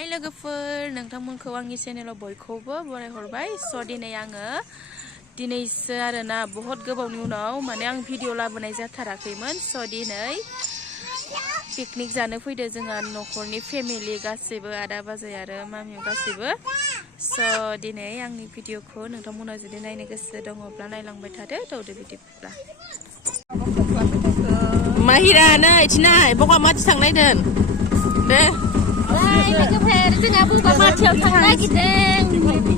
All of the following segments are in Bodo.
हाय लोगोफोर नोंथांमोनखौ आंनि चेनेलाव बयखौबो बरायहरबाय स' दिनै आङो दिनैसो आरोना बहुत गोबावनि उनाव माने आं भिडिअ लाबोनाय जाथाराखैमोन स' दिनै पिकनिक जानो फैदो जोंहा न'खरनि फेमिलि गासैबो आदा बाजै आरो मामि गासैबो स' दिनै आंनि भिडिअखौ नोंथांमोना जुदि नायनो गोसो दङब्ला नायलांबाय थादो दौदो बिदिब्ला माहिरा नै थिनाय बगामाथि थांनायदों दे लोगोफोर जोंहा बगामाथियाव थांनो नागिरदों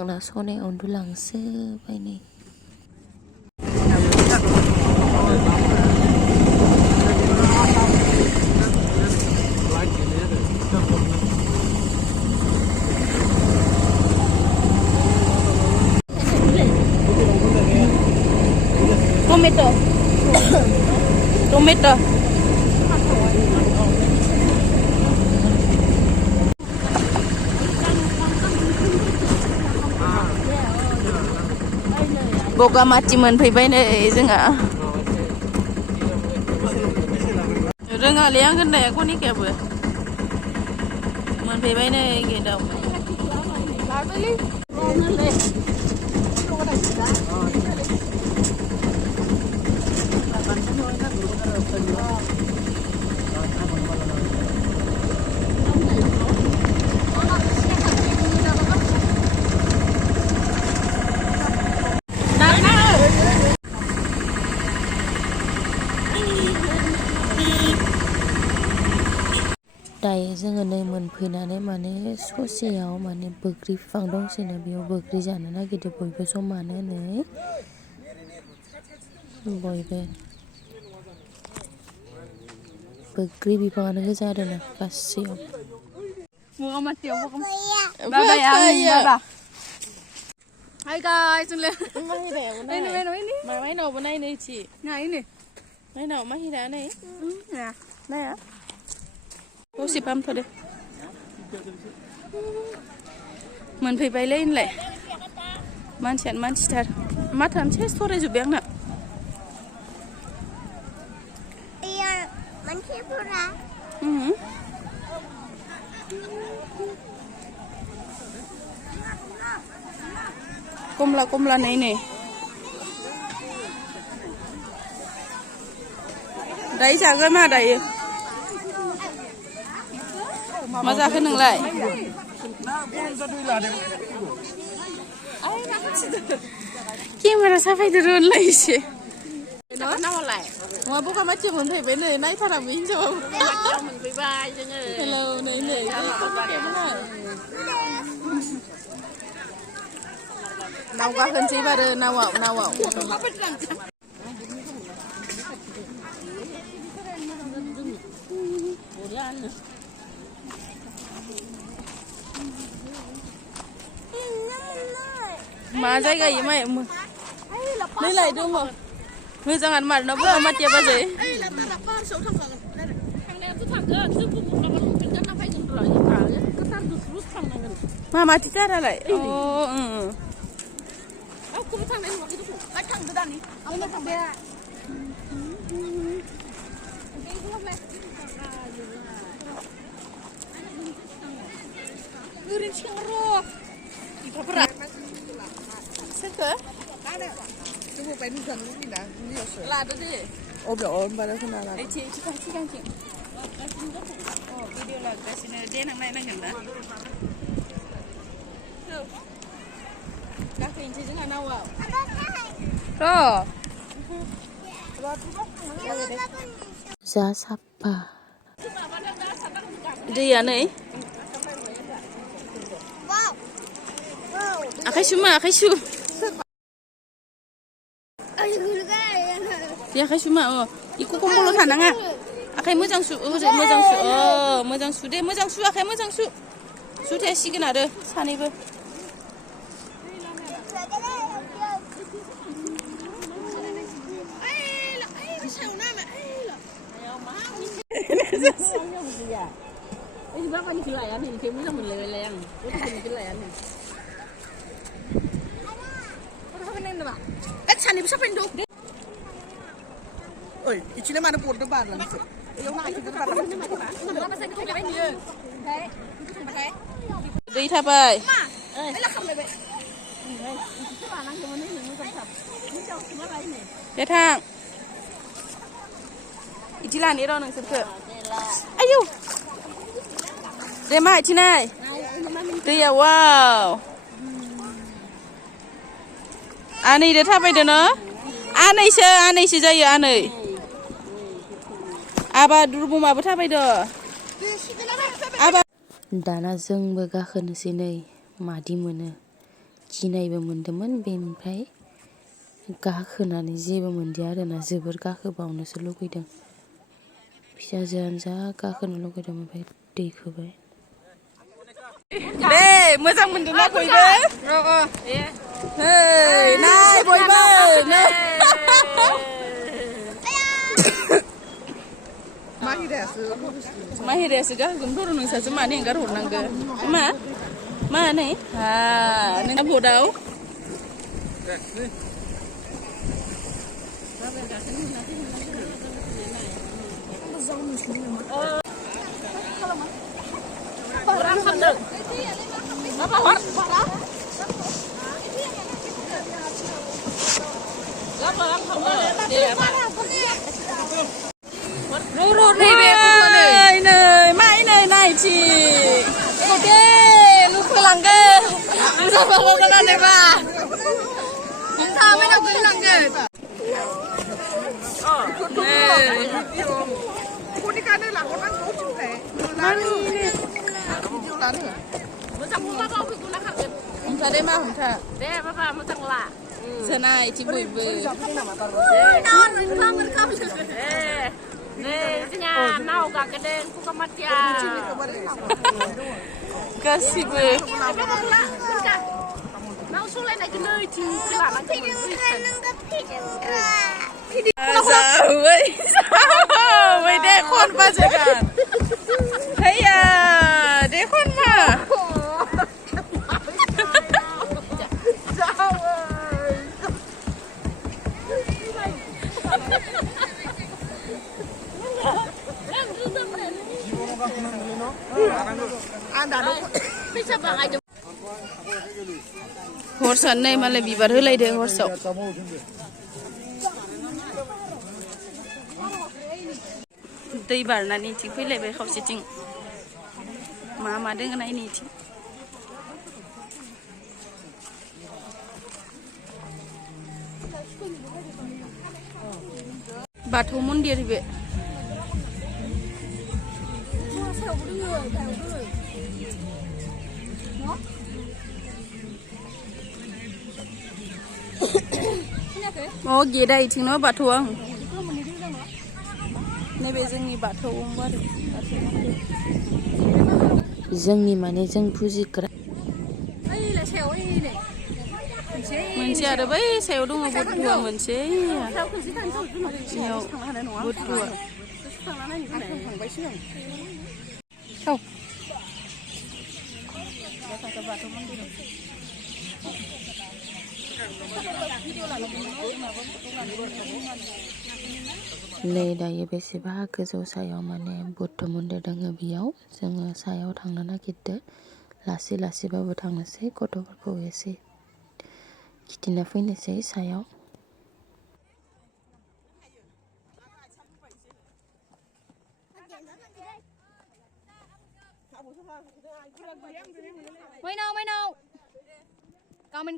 आंना सनाय उन्दुलांसोबाय नै टमेटो बगामाथि मोनफैबाय नै जोंहा रोङालै आं होननाया कनिकायाबो मोनफैबाय नै गेटआव दायो जोङो नै मोनफैनानै माने ससेयाव माने बोग्रि बिफां दंसैनो बेयाव बोग्रि जानो नागिरदों बयबो जमानो नै बयबो बोग्रि बिफाङानो गोजा आरोना गासैयाव हाय गाइस जोंले माहिरायाबो नायनो इथि नायनाव माहिरा नै नाया दसे फामथ'दे मोनफैबायलै होनलाय मानसियानो मानसिथार माथोआनो सेस थरायजोब्बाय आंना कमला कमला नै दायो जागोन मा दायो मा जाखो नोंलाय केमेरा साफायदो रोनलाय एसे मा बगामाथियाव मोनफैबाय नै नायथाराबो हिनजावाबो मोनफैबाय जोङो हेलौ नै नाव गाखोनोसै बारो नावआव मा जायगा इयो माय नैलाय दङ मोजाङानो मारना बगामाथिया बाजै थांनायाथ' थांगोन जों गुबुन मोनफिनगोन ना फैगोन र' गोथार दुसुलुस थांनांगोन मा माथो जारालाय अ खौबो थांनाय नुवाखै दखु आइ थांदो दानि आंबो थांबाय ओरैनो सिगां र' बिफाफोरा सोरखो जोंबो बाय नुजानो लुबैना दुब्लियावसो लादो दे अबेयाव होनबानो होना लादो सिगांथिं भिडिअ लागासिनो देनां नायनांगोन ना गाखोनोसै जोंहा नावआव जा साफा दैया नै आखाइ सु मा आखाइ सु दे आखाइ सु मा इखौ खमबल' थानाङा आखाइ मोजां सु ओरै मोजां सु मोजां सु दे मोजां सु आखाइ मोजां सु सुथायासिगोन आरो सानैबो बाबानिखौ लाया नै इखौ मोजां मोनलायबायलाय आं गथ'फोरनिखौ लाया नै सानैबो साफायनो दं ओइ इथिनो मानो बरदो बारलांसो दै थाबाय दे थां इदि लानि र' नोंसोरखो आयौ दे मा इथिनाय दैया वाव आनैदो थाबायदो न आनैसो जायो आनै आबा दुरबुमाबो थाबायदो आबा दाना जोंबो गाखोनोसै नै मादि मोनो गिनायबो मोनदोंमोन बेनिफ्राय गाखोनानै जेबो मोनदिया आरोना जोबोर गाखोबावनोसो लुगैदों फिसाजोआनो जा गाखोनो लुगैदों ओमफ्राय दैखोबाय दे मोजां मोनदोंना बयबो hey नाय बयबो माहिरायासो गाखोगोन बर' नोंसासो मानो एंगार हरनांगो मा नै नोंना भटआव हमथा मा हमथा दे बाबा मोजां ला जोना इथि बयबो नै जोंहा नाव गाखोदों खुखामाथिया गासिबो नाव सलायनायखौ नै इथिंसो जाबाय दे खनबा जोगान हैया दे खनबा हरसान नै मालाय बिबार होलायदो हरसाव दै बारनानै इथिं फैलायबाय खावसेथिं मा दोङो नायनि इथिं बाथौ मन्दिर बे गेटआ इथिं न बाथौआ नैबे जोंनि बाथौ आरो जोंनि माने जों फुजिग्रा मोनसे आरो बै सायाव दङ बुद्धुआ मोनसे बुद्धुआ बाथौ नै दायो बेसेबा गोजौ सायाव माने बुद्ध मन्दिर दङ बेयाव जोङो सायाव थांनो नागिरदो लासै लासैबाबो थांनोसै गथ'फोरखौ एसे गिदिंना फैनोसै सायाव Mainaw Kamin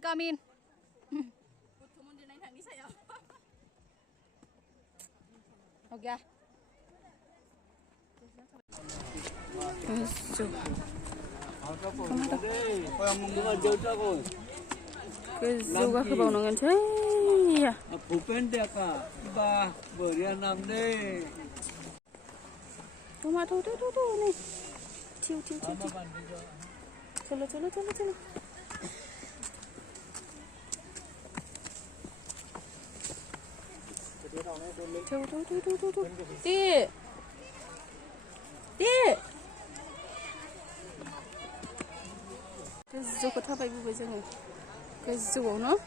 Oke Kezu ke bawah nongan ya. Bupen dia kak, bah berian nam deh. Tuh nih. Ciu. Colo. Tuh. Di. Kezu tabai bubai जोङो गोजौआव न'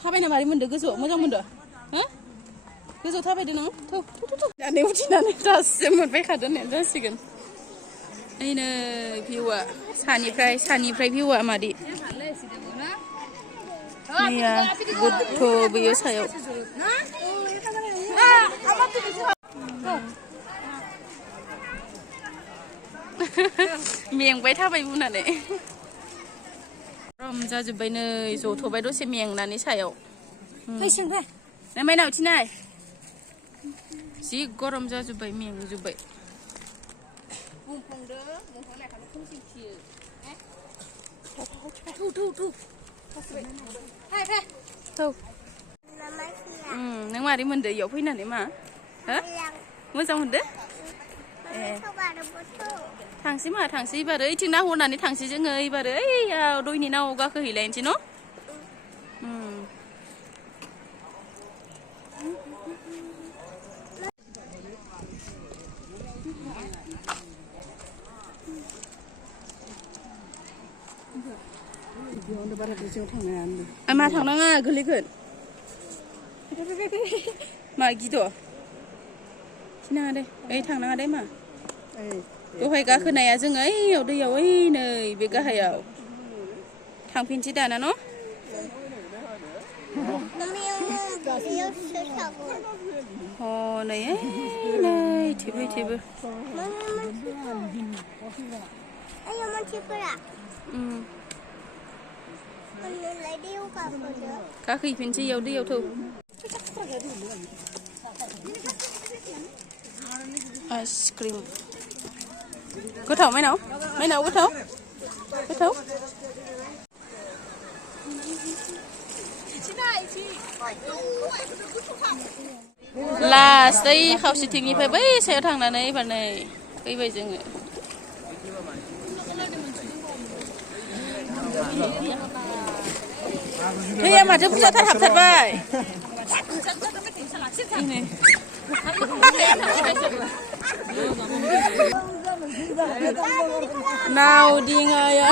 थाबायना मारै मोनदो गोजौआव मोजां मोनदो हो गोजौआव थाबायदो नों थौ दाने उथिनानै दासो मोनबायखादो होननाय जासिगोन ओइनै भिउआ सानिफ्राय भिउआ मादि मैया बुद्ध बैयो सायाव मेंबाय थाबाय बुनानै गरम जाजोब्बाय नै जथ'बाय दसे मेंनानै सायाव माइनाव थिनाय जि गरम जाजोब्बाय मेंजोब्बाय थौ नों मारै मोनदो इयाव फैनानै मा हो मोजां मोनदो थांसै एबारो ओइथिं नाहरनानै थांसै जोङो एबारो ओइयाव दयनि नावआव गाखोहैलायनोसै न' मा थांनाङा गोलैगोन मा गिद' गिनाङा दे ओइ थांनाङा दे मा दहाय गाखोनाया जोङो ओइयाव दैयाव ओइ नै बे गाहायाव थांफिनसै दाना न' हनै थेबो गाखैफिनसै इयाव दैयाव थौ आइसक्रिम गोथाव माइनाव गोथाव लास्ट ओइ खावसेथिंनिफ्राय बै सायाव थांनानै एबार नै फैबाय जोङो दैया माथो बुरजाथार हाबथारबाय नाव दिङाया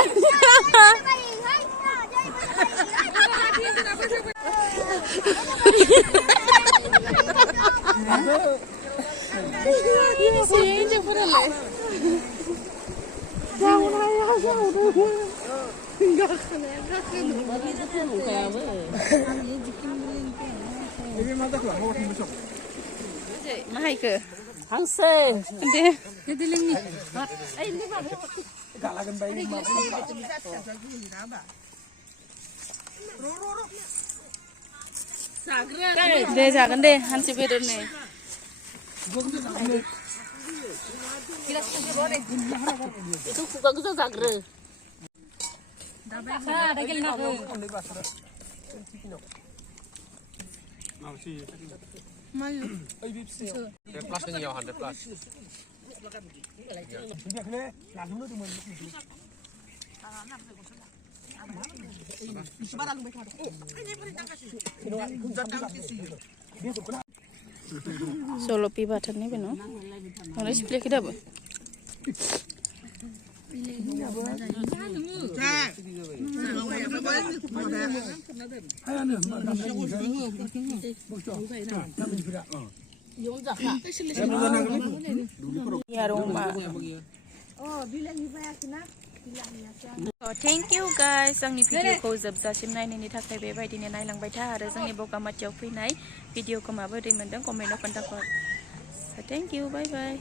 Mahai ke? Hangse. Deh. Jadi lengi. Ini mah. Galagan bayi mah. Deh jagan deh, hansi beder nih. Itu bagus zagre. Ada gel nak. Mayu. Plus ini ya 100 plus. Solo pi batan nih beno. Mana sih pilih kita bu? Thank you guys आंनि भिडिअखौ जोबजासिम नायनायनि थाखाय बेबायदिनो नायलांबाय था आरो जोंनि बगामाथियाव फैनाय भिडिअखौ माबोरै मोनदों कमेन्टआव खोन्थाहर थेंक इउ बाय बाय